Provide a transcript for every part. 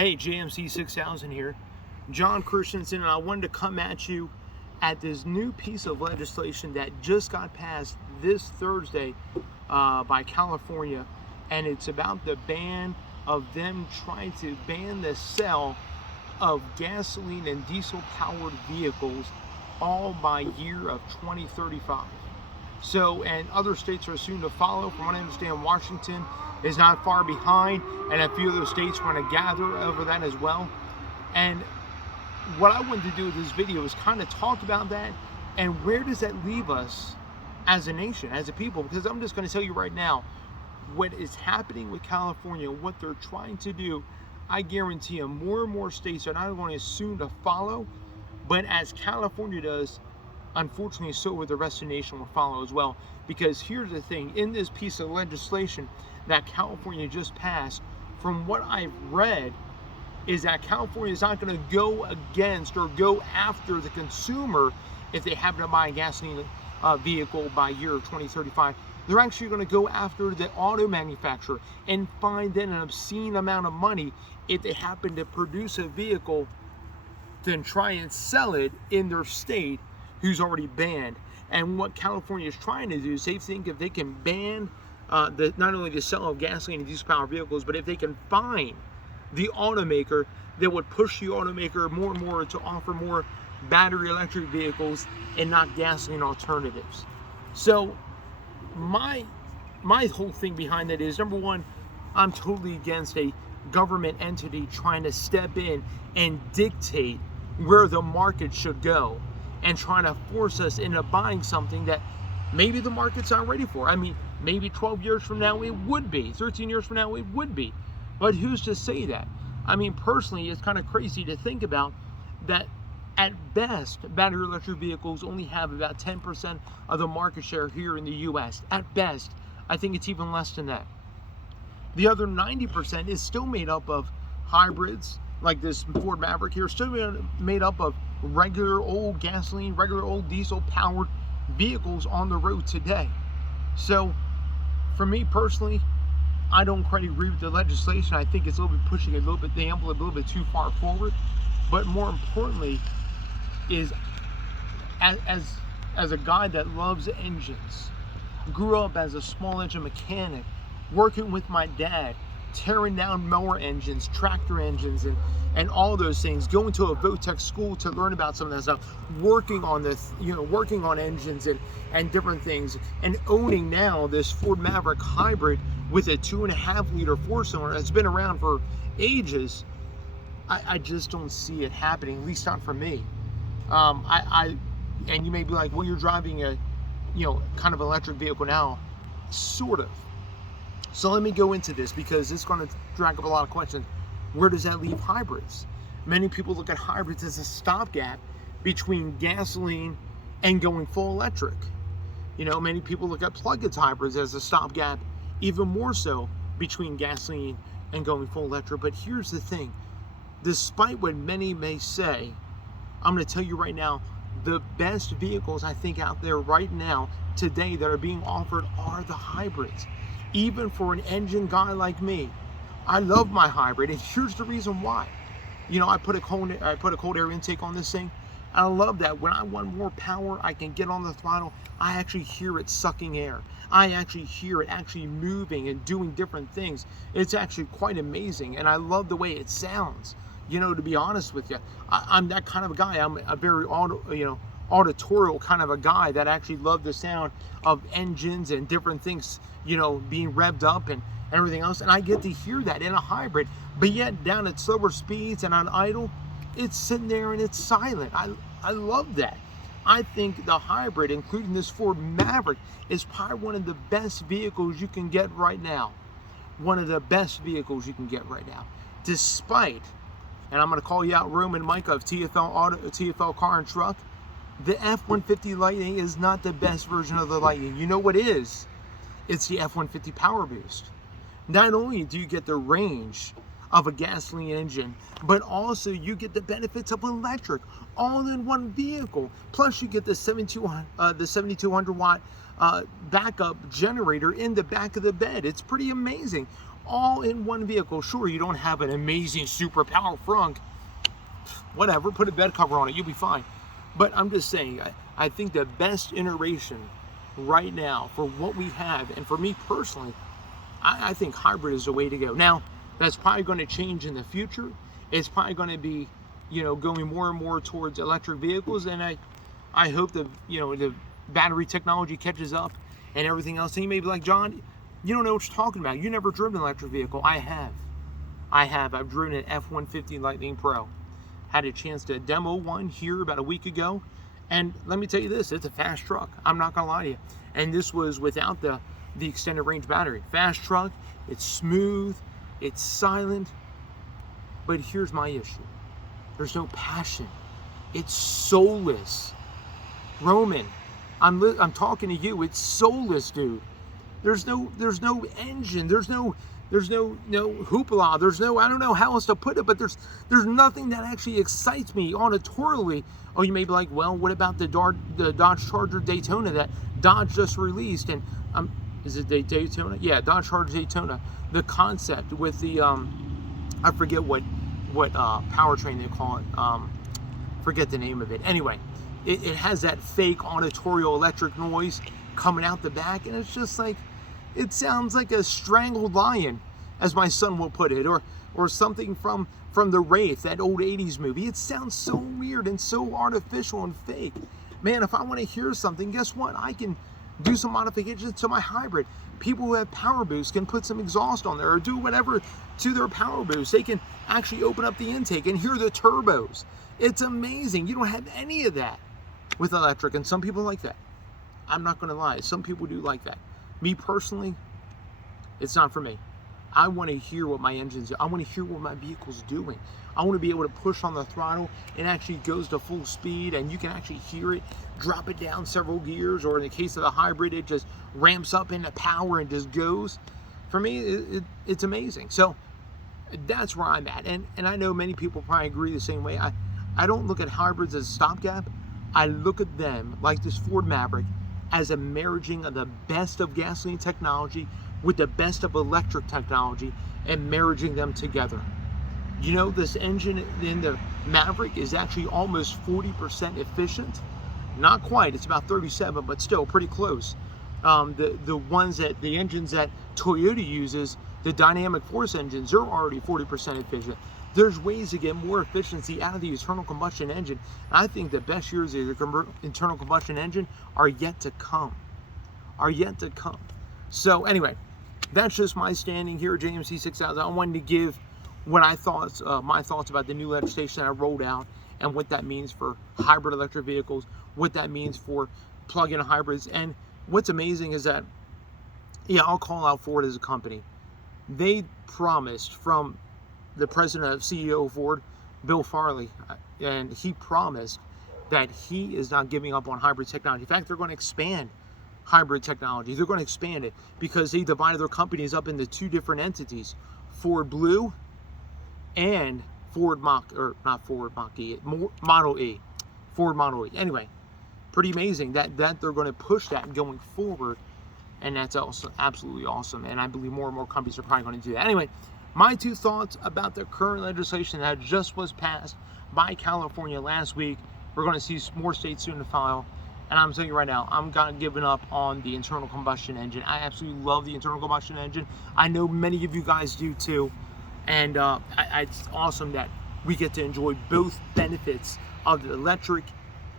Hey, JMC 6000 here, John Christensen, and I wanted to come at you at this new piece of legislation that just got passed this Thursday by California, and it's about the ban of them trying to ban the sale of gasoline and diesel powered vehicles all by year of 2035. So, and other states are soon to follow. From what I understand, Washington is not far behind, and a few other states are going to gather over that as well. And what I wanted to do with this video is kind of talk about that, and where does that leave us as a nation, as a people? Because I'm just going to tell you right now, what is happening with California, what they're trying to do, I guarantee you more and more states are not only soon to follow, but as California does, unfortunately, so will the rest of the nation will follow as well. Because here's the thing, in this piece of legislation that California just passed, from what I've read, is that California is not going to go against or go after the consumer if they happen to buy a gasoline vehicle by year of 2035. They're actually going to go after the auto manufacturer and find them an obscene amount of money if they happen to produce a vehicle, then try and sell it in their state who's already banned. And what California is trying to do is they think if they can ban not only the sale of gasoline and diesel powered vehicles, but if they can find the automaker that would push the automaker more and more to offer more battery electric vehicles and not gasoline alternatives. So my whole thing behind that is, number one, I'm totally against a government entity trying to step in and dictate where the market should go and trying to force us into buying something that maybe the market's not ready for. I mean, maybe 12 years from now it would be, 13 years from now it would be, but who's to say that? I mean, personally, it's kind of crazy to think about that. At best, battery electric vehicles only have about 10% of the market share here in the US. At best, I think it's even less than that. The other 90% is still made up of hybrids, like this Ford Maverick here, still made up of regular old gasoline, regular old diesel powered vehicles on the road today. So for me personally, I don't quite agree with the legislation. I think it's a little bit pushing a little bit the envelope a little bit too far forward. But more importantly, is as a guy that loves engines, grew up as a small engine mechanic, working with my dad, tearing down mower engines, tractor engines, and all those things, going to a Votech school to learn about some of that stuff, working on this, working on engines and different things, and owning now this Ford Maverick hybrid with a 2.5 liter 4-cylinder that's been around for ages. I just don't see it happening, at least not for me. And you may be like, well, you're driving a, kind of electric vehicle now, sort of. So let me go into this because it's going to drag up a lot of questions. Where does that leave hybrids? Many people look at hybrids as a stopgap between gasoline and going full electric. Many people look at plug-in hybrids as a stopgap, even more so between gasoline and going full electric. But here's the thing. Despite what many may say, I'm going to tell you right now, the best vehicles I think out there right now, today, that are being offered are the hybrids. Even for an engine guy like me, I love my hybrid, and here's the reason why. I put a cold air intake on this thing, and I love that when I want more power, I can get on the throttle. I actually hear it sucking air. I actually hear it actually moving and doing different things. It's actually quite amazing, and I love the way it sounds. To be honest with you, I'm that kind of a guy. I'm a very auditorial kind of a guy that actually love the sound of engines and different things, being revved up and everything else. And I get to hear that in a hybrid, but yet down at slower speeds and on idle, it's sitting there and it's silent. I love that. I think the hybrid, including this Ford Maverick, is probably one of the best vehicles you can get right now. One of the best vehicles you can get right now, despite, and I'm going to call you out, Roman Micah of TFL Car and Truck, the F-150 Lightning is not the best version of the Lightning. You know what is? It's the F-150 Power Boost. Not only do you get the range of a gasoline engine, but also you get the benefits of electric, all in one vehicle. Plus you get the 7,200 watt backup generator in the back of the bed. It's pretty amazing. all in one vehicle. Sure, you don't have an amazing super power frunk, whatever, put a bed cover on it, you'll be fine. But I'm just saying, I think the best iteration right now for what we have, and for me personally, I think hybrid is the way to go. Now, that's probably going to change in the future. It's probably going to be, going more and more towards electric vehicles, and I hope that, the battery technology catches up and everything else. And you may be like, John, you don't know what you're talking about. You never driven an electric vehicle. I have. I've driven an F-150 Lightning Pro. Had a chance to demo one here about a week ago. And let me tell you this, it's a fast truck. I'm not gonna lie to you. And this was without the extended range battery. Fast truck, it's smooth, it's silent. But here's my issue. There's no passion. It's soulless. Roman, I'm talking to you. It's soulless, dude. There's no engine. There's no hoopla. There's no, I don't know how else to put it, but there's nothing that actually excites me auditorily. Oh, you may be like, well, what about the Dodge Charger Daytona that Dodge just released? And is it Daytona? Yeah, Dodge Charger Daytona. The concept with the I forget what powertrain they call it. Forget the name of it. Anyway, it has that fake auditorial electric noise coming out the back, and it's just like, it sounds like a strangled lion, as my son will put it, or something from the Wraith, that old 80s movie. It sounds so weird and so artificial and fake. Man, if I want to hear something, guess what? I can do some modifications to my hybrid. People who have power boost can put some exhaust on there or do whatever to their power boost. They can actually open up the intake and hear the turbos. It's amazing. You don't have any of that with electric, and some people like that. I'm not going to lie. Some people do like that. Me personally, it's not for me. I want to hear what my engine's doing. I want to hear what my vehicle's doing. I want to be able to push on the throttle and actually goes to full speed, and you can actually hear it, drop it down several gears, or in the case of the hybrid, it just ramps up into power and just goes. For me, it's amazing. So that's where I'm at. And I know many people probably agree the same way. I don't look at hybrids as a stopgap. I look at them, like this Ford Maverick, as a marrying of the best of gasoline technology with the best of electric technology and marrying them together. You know, this engine in the Maverick is actually almost 40% efficient. Not quite, it's about 37, but still pretty close. The engines that Toyota uses, the dynamic force engines, are already 40% efficient. There's ways to get more efficiency out of the internal combustion engine. I think the best years of the internal combustion engine are yet to come. So anyway, that's just my standing here at JMC 6000. I wanted to give what I thought, my thoughts about the new legislation that I rolled out and what that means for hybrid electric vehicles, what that means for plug-in hybrids. And what's amazing is that, yeah, I'll call out Ford as a company. They promised, from the president of CEO of Ford, Bill Farley, and he promised that he is not giving up on hybrid technology. In fact, they're going to expand hybrid technology. They're going to expand it because they divided their companies up into two different entities, Ford Blue and Ford Model E. Ford Model E. Anyway, pretty amazing that they're going to push that going forward, and that's also absolutely awesome. And I believe more and more companies are probably going to do that. Anyway, my two thoughts about the current legislation that just was passed by California last week. We're going to see more states soon to file. And I'm telling you right now, I'm not giving up on the internal combustion engine. I absolutely love the internal combustion engine. I know many of you guys do too. And it's awesome that we get to enjoy both benefits of the electric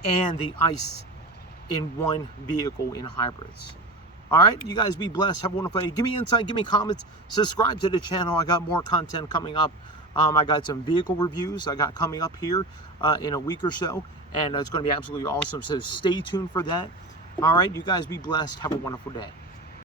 and the ICE in one vehicle in hybrids. All right, you guys be blessed. Have a wonderful day. Give me insight, give me comments, subscribe to the channel. I got more content coming up. I got some vehicle reviews I got coming up here in a week or so, and it's going to be absolutely awesome. So stay tuned for that. All right, you guys be blessed. Have a wonderful day.